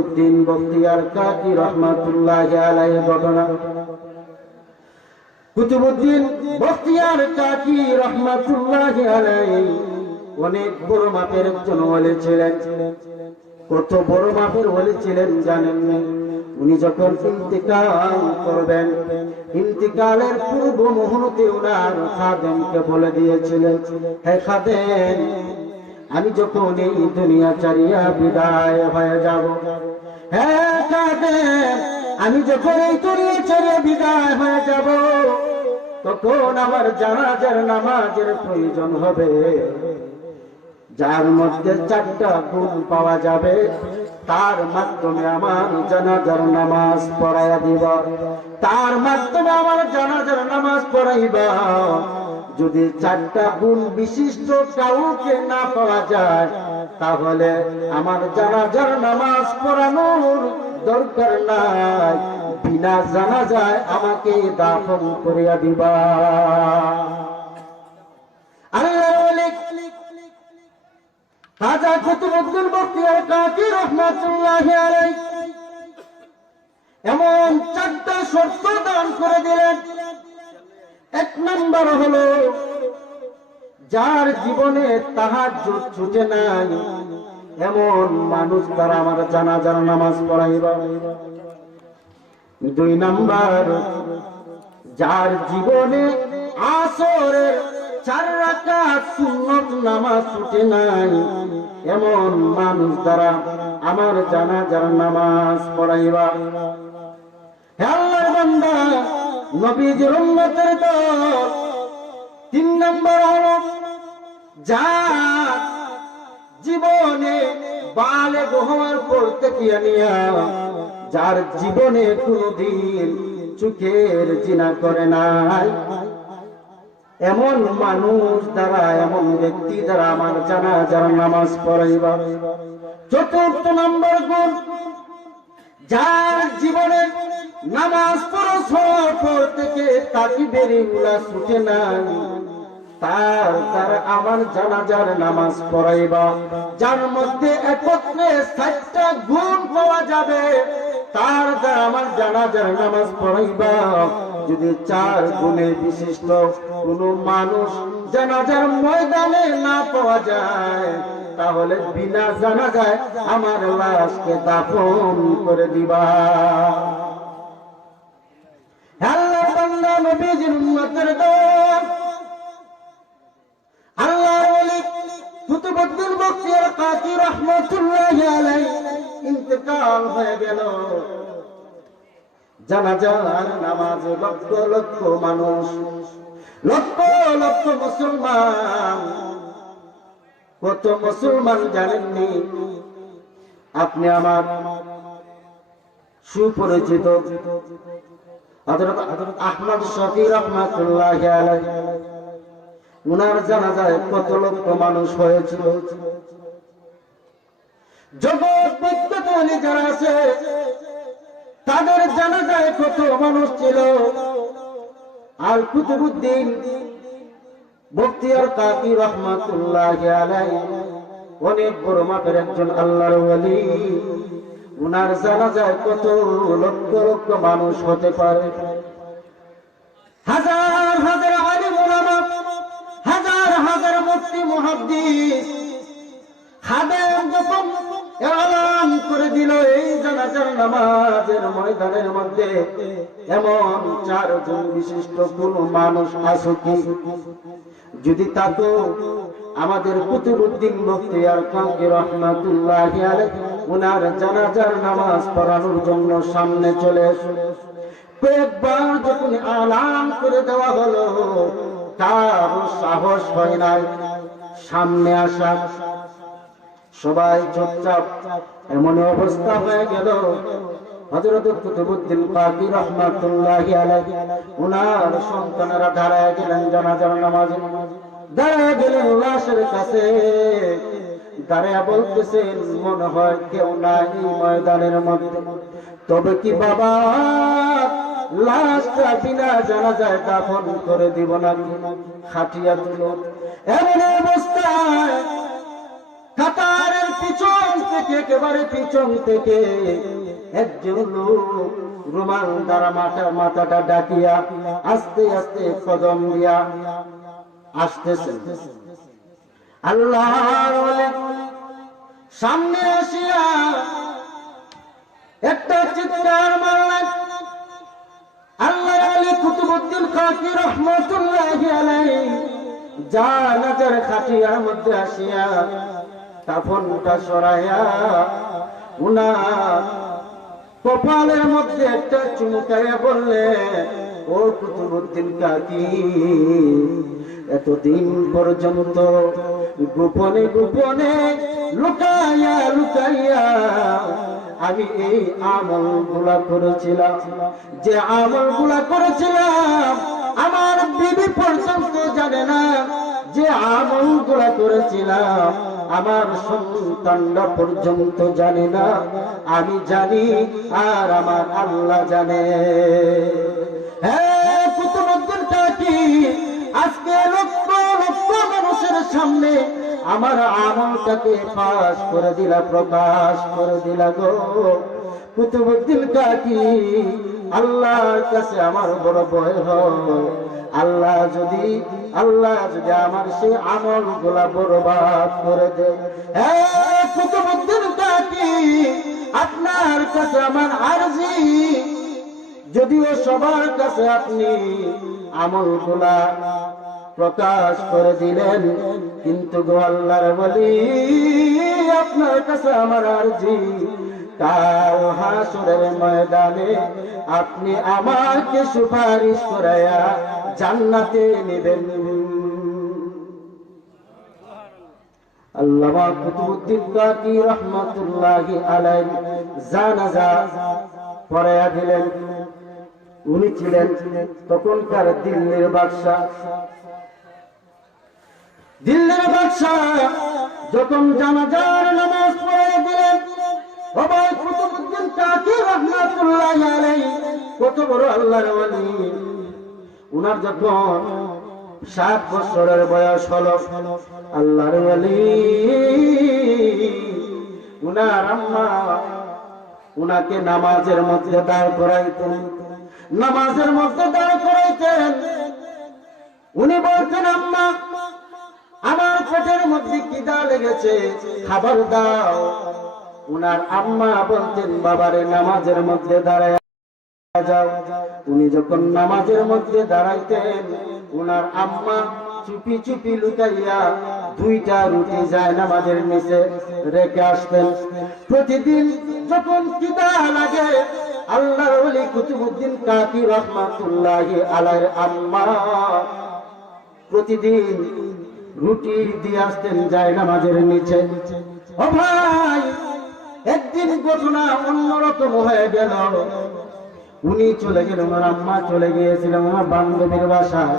উদ্দিন বখতিয়ার কাকি রহমাতুল্লাহি আলাইহি ঘটনা। কুতুবউদ্দিন বখতিয়ার কাকি রহমাতুল্লাহি আলাইহি অনেক বড় মাপের একজন ওলি ছিলেন। কত বড় মাপের ওলি ছিলেন জানেন? উনি যখন ইন্তিকাল করবেন, ইন্তিকালের পূর্ব মুহূর্তে উনার খাদেমকে বলে দিয়েছিলেন, হে খাদেম, আমি যখন এই দুনিয়া ছাড়িয়া বিদায় হয়ে যাব, হে খাদেম, আমি যখন এই দুনিয়া ছাড়িয়া বিদায় হয়ে যাব, তখন আমার জানাজার নামাজের প্রয়োজন হবে, যার মধ্যে 4টা গুণ পাওয়া যাবে, তার মাধ্যমে আমার জানাজার নামাজ পড়াইয়া দিব, তার মাধ্যমে আমার জানাজার নামাজ পড়াইবা। যদি 4টা গুণ বিশিষ্ট কাউকে না পাওয়া যায়, তাহলে আমার জানাজার নামাজ পড়ানোর দরকার নাই, বিনা জানাজায় আমাকে দাফন করিয়া দিবা। খাজা কুতুবউদ্দিন বখতিয়ার কাকি রহমাতুল্লাহি আলাইহি এমন 4টা শর্ত দান করে দিলেন। 1 নম্বর হলো, যার জীবনে তাহাজ্জুদ ছুটে নাই এমন মানুষ দ্বারা আমার জানাজার নামাজ পড়াইবা। 2 নম্বর, যার জীবনে আসরের 4 রাকাত সুন্নত নামাজ ছুটে নাই এমন মানুষ দ্বারা আমার জানাজার নামাজ পড়াইবা। হে আল্লাহর বান্দা, নবীজির উম্মতের দল। 3 নম্বর হলো, যার জীবনে বালেগ হওয়ার পর থেকে নিয়া যার জীবনে কোনদিন চোখের জিনা করে নাই এমন মানুষ দ্বারা, এমন ব্যক্তি দ্বারা আমার জানাজার নামাজ পড়াইবা। 4 নম্বর গুণ, যার জীবনে নামাজ ফরজ হওয়ার পর থেকে তাকবীর উলা ছুটে নাই, তার দ্বারা আমার জানাজার নামাজ পড়াইবা। যার মধ্যে একত্রে 7টা গুণ পাওয়া যাবে, তার দ্বারা আমার জানাজার নামাজ পড়াইবা। যদি 4 গুণে বিশিষ্ট কোন মানুষ জানাজার ময়দানে না পাওয়া যায়, তাহলে বিনা জানাজায় আমার লাশকে দাফন করে দিবা। আল্লাহর বান্দা, নবীজির উম্মতের দল, আল্লাহর ওলি কুতুবউদ্দিন বখতিয়ার কাকি রহমাতুল্লাহি আলাইহি ইন্তেকাল হয়ে গেল। জানাজার নামাজে লক্ষ লক্ষ মানুষ, লক্ষ লক্ষ মুসলমান। কত মুসলমান জানেননি? আপনি আমার সুপরিচিত হযরত আহমদ শফি রহমাতুল্লাহি আলাইহি, উনার জানাজায় কত লক্ষ মানুষ হয়েছিল। জগৎ বিখ্যাত ওলি যারা আছে তাদের জানাজায় কত মানুষ ছিল। আর কুতুবউদ্দিন বখতিয়ার কাকি রহমাতুল্লাহি আলাইহি অনেক বড় মাপের একজন আল্লাহর ওলি। উনার জানাজায় কত লক্ষ লক্ষ মানুষ হতে পারে। হাজার হাজার আলিম উলামা, হাজার হাজার মুফতি মুহাদ্দিস, খাদেম যখন এলান করে দিল এই জানাজার নামাজের ময়দানের মধ্যে এমন 4 জন বিশিষ্ট কোন মানুষ আছে কি? যদি তাতো আমাদের কুতুবউদ্দিন বখতিয়ার কাকি রহমাতুল্লাহি আলাইহি উনার জানাজার নামাজ পড়ানোর জন্য সামনে চলে এসে কয়েকবার যখন এলান করে দেওয়া হলো, তার সাহস হয় নাই সামনে আসা। সবাই চুপচাপ। এমন অবস্থা হয়ে গেল, হযরত কুতুবউদ্দিন কাকি রহমাতুল্লাহি আলাইহি উনার সন্তানেরা দাঁড়ায় গেলেন জানাজার নামাজে। দাঁড়ায় গেলেন লাশের কাছে, দাঁড়ায় বলতেছেন, মনে হয় কেউ নাই ময়দানের মধ্যে, তবে কি বাবা লাশটা বিনা জানাজায় দাফন করে দিব না? খাটিয়া তুলো। এমন অবস্থায় কাতারের একেবারে পিছন থেকে একজন লোক রুমাল দ্বারা মাথাটা ডাকিয়া আস্তে আস্তে কদম দিয়া আসতেছেন। আল্লাহর ওলি সামনে আসিয়া একটা চিৎকার মারলেন। আল্লাহর ওলি কুতুবউদ্দিন কাকি রহমাতুল্লাহি আলাইহি জানাজার খাটিয়ার মধ্যে আসিয়া কাফনটা সরাইয়া উনার কপালের মধ্যে একটা চুমুকাইয়া বললে, ও কুতুবউদ্দিন কাকি, এতদিন পর্যন্ত গোপনে গোপনে লুকাইয়া লুকাইয়া আমি এই আমলগুলা করেছিলাম, যে আমলগুলা করেছিলাম আমার বিবি পর্যন্ত জানে না, যে আমলগুলা করেছিলাম আমার সন্তানরা পর্যন্ত জানে না, আমি জানি আর আমার আল্লাহ জানে। হ্যাঁ কুতুবউদ্দিন কাকি, আজকে লক্ষ লক্ষ মানুষের সামনে আমার আমলটাকে ফাঁস করে দিলা, প্রকাশ করে দিলা গো কুতুবউদ্দিন কাকি। আল্লাহর কাছে আমার বড় ভয় হয়, আল্লাহ যদি আমার সেই আমল গুলা বরবাদ করে দেয়। হ্যাঁ কুতুবউদ্দিন কাকি, আপনার কাছে আমার আরজি, যদিও সবার কাছে আপনি আমল গুলা প্রকাশ করে দিলেন, কিন্তু গো আল্লাহর ওলি, আপনার কাছে আমার আরজি, কাল হাসরের ময়দানে আপনি আমাকে সুপারিশ করায়া জান্নাতে নেবেন। আল্লামা কুতুবউদ্দিন কাকি রহমাতুল্লাহি আলাইহি জানাজা পড়ায়া দিলেন। উনি ছিলেন তখনকার দিল্লির বাদশা। দিল্লির বাদশা যখন জানাজার নামাজ পড়ায়া দিলেন, বাবা কুতুবউদ্দিন কাকি রহমাতুল্লাহি আলাইহি কত বড় আল্লাহর ওলি। উনার যখন 7 বছরের বয়স হলো, আল্লাহর ওলি উনার আম্মা উনাকে নামাজের মধ্যে দাঁড় করাইতেন, নামাজের মধ্যে দাঁড় করাইতেন। উনি বলতেন, আম্মা আমার পেটের মধ্যে খিদা লেগেছে, খাবার দাও। উনার আম্মা বলতেন, বাবারে নামাজের মধ্যে দাঁড়ায় যাও। উনি যখন নামাজের মধ্যে দাঁড়াইতেন, উনার আম্মা চুপি চুপি লুকাইয়া 2টা রুটি যায় নামাজের নিচে রেখে আসতেন। প্রতিদিন যখন খিদা লাগে, আল্লাহর ওলি কুতুবউদ্দিন কাকি রহমাতুল্লাহি আলাইহির আম্মা প্রতিদিন রুটি দিয়ে আসতেন যায় নামাজের নিচে। ও ভাই, একদিন ঘটনা অন্যরকম হয়ে গেল। উনি চলে গেলেন, ওনার আম্মা চলে গিয়েছিলেন ওনার বান্ধবীর বাসায়,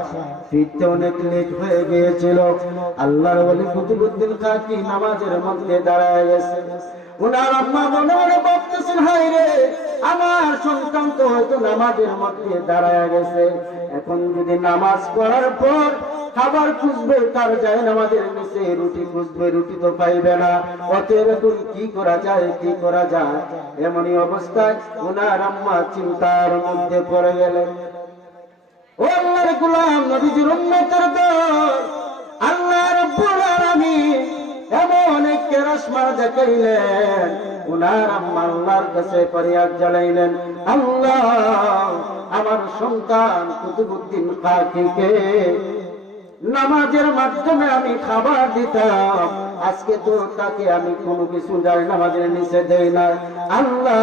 ফিরতে অনেক লেট হয়ে গিয়েছিল। আল্লাহর ওলি কুতুবউদ্দিন কাকি নামাজের মধ্যে দাঁড়ায় গেছে। ওনার আম্মা মনে মনে ভাবতেছেন, হায় রে, আমার সন্তান তো হয়তো নামাজের মধ্যে দাঁড়ায় গেছে, এখন যদি নামাজ পড়ার পর খাবার খুঁজবে, তার যায় নামাজের নিচে রুটি খুঁজবে, রুটি তো পাইবে না। অতএব এখন কি করা যায়, কি করা যায়? এমনই অবস্থায় ওনার আম্মা চিন্তার মধ্যে পড়ে গেলেন। ও আল্লাহর গোলাম, নবীজির উম্মতের দল, আল্লাহ রাব্বুল আলামিন এমন এক কেরাসমা দেখাইলেন। ওনার আম্মা আল্লাহর কাছে ফরিয়াদ জানাইলেন, আল্লাহ আমার সন্তান কুতুবউদ্দিন কাকিকে নামাজের মাধ্যমে আমি খাবার দিতাম, আজকে তো তাকে আমি কোনো কিছু যাই নামাজের নিচে দেই না। আল্লাহ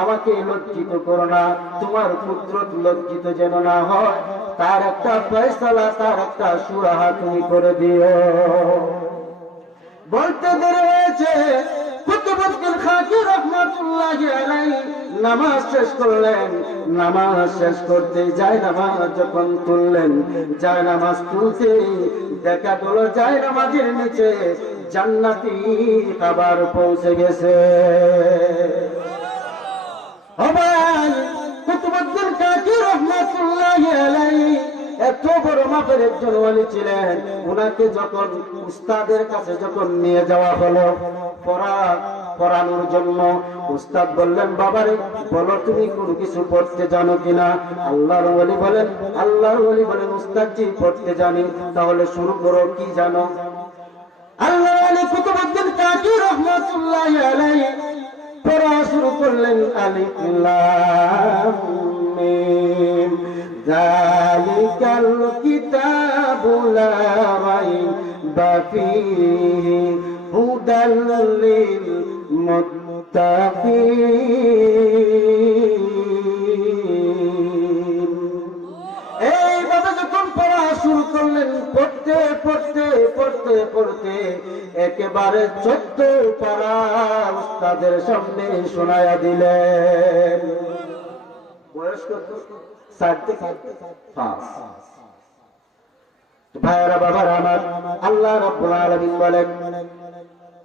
আমাকে লজ্জিত করো না, তোমার কুদরত লজ্জিত যেন না হয়, তার একটা ফয়সালা, তার একটা সুরাহা তুমি করে দিও। বলতে দেরি হয়েছে, কুতুবউদ্দিন কাকি রহমাতুল্লাহি আলাইহি নামাজ শেষ করলেন। নামাজ শেষ করতে যায় নামাজ যখন তুললেন, যায় নামাজ তুলতে দেখা গেল যায় নামাজের নিচে জান্নাতি খাবার পৌঁছে গেছে। কুতুবউদ্দিন কাকি রহমাতুল্লাহি আলাইহি এত বড় মাপের একজন ওলি ছিলেন। উনাকে যখন উস্তাদের কাছে যখন নিয়ে যাওয়া হলো পড়ানোর জন্য, উস্তাদ বললেন, বাবারে বলো তুমি কোনো কিছু পড়তে জানো কিনা? আল্লাহর ওলি বলেন উস্তাদজি পড়তে জানি। তাহলে শুরু করো, কি জানো? আল্লাহর ওলি কুতুবউদ্দিন কাকি রাহমাতুল্লাহি আলাইহি পড়া শুরু করলেন, আলিফ লাম মিম যালিকাল কিতাবু লা রাইবা ফীহি হুদাল লিল মুত্তাকিন। এইভাবে যখন পড়া শুরু করলেন, পড়তে পড়তে পড়তে পড়তে একেবারে 14 পারা উস্তাদের সামনে শোনায়া দিলেন। বয়স কত? 60 থেকে 5। ভাইরা বাবার আমার, আল্লাহ রাব্বুল আলামিন বলেন,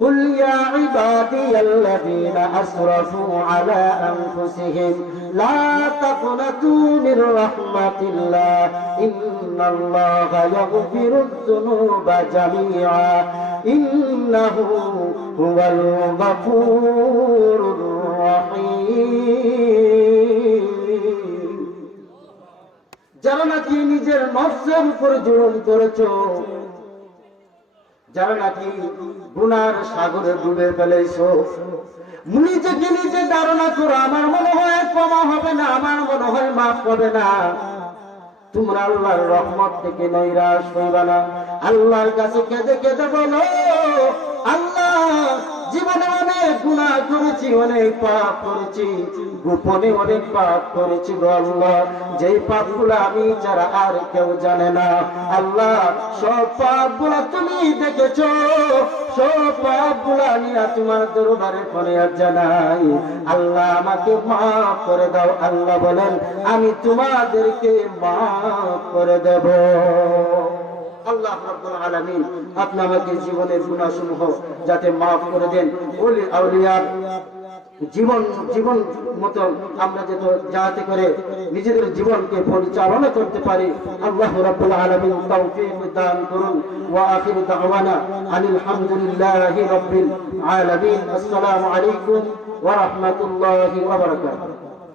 قل يا عبادي الذين أسرفوا على أنفسهم لا تقنطوا من رحمة الله إن الله يغفر الذنوب جميعا إنه هو الغفور الرحيم। যারা নাকি নিজের নফসের উপর জুলুম করেছো, যারা নাকি গুনার সাগরে ডুবে ফেলেছো, নিজেকে নিজে ধারণা করো আমার মনে হয় ক্ষমা হবে না, আমার মনে হয় মাফ হবে না, তোমরা আল্লাহর রহমত থেকে নৈরাশ হইবা না। আল্লাহর কাছে কেঁদে কেঁদে বলো, আল্লাহ জীবনে অনেক গুনাহ করেছি, অনেক পাপ করেছি, গোপনে অনেক পাপ করেছি গো আল্লাহ, যেই পাপগুলো আমি ছাড়া আর কেউ জানে না। আল্লাহ সব পাপগুলো তুমি দেখেছো, সব পাপগুলো নিয়ে তোমার দরবারে ফরিয়াদ জানাই, আল্লাহ আমাকে মাফ করে দাও। আল্লাহ বলেন, আমি তোমাদেরকে মাফ করে দেব। আল্লাহ রাব্বুল আলামিন আপনি আমাকে জীবনের গুনাহসমূহ যাতে মাফ করে দেন। ওলি আউলিয়ার জীবন মতো আমরা যাতে করে নিজেদের জীবনকে পরিচালনা করতে পারি, আল্লাহ রাব্বুল আলামিন তৌফিক দান করুন। ওয়া আখিরু দাওয়ানা আনিল হামদুলিল্লাহি রাব্বিল আলামিন। আসসালামু আলাইকুম ওয়া রাহমাতুল্লাহি ওয়া বারাকাতুহু।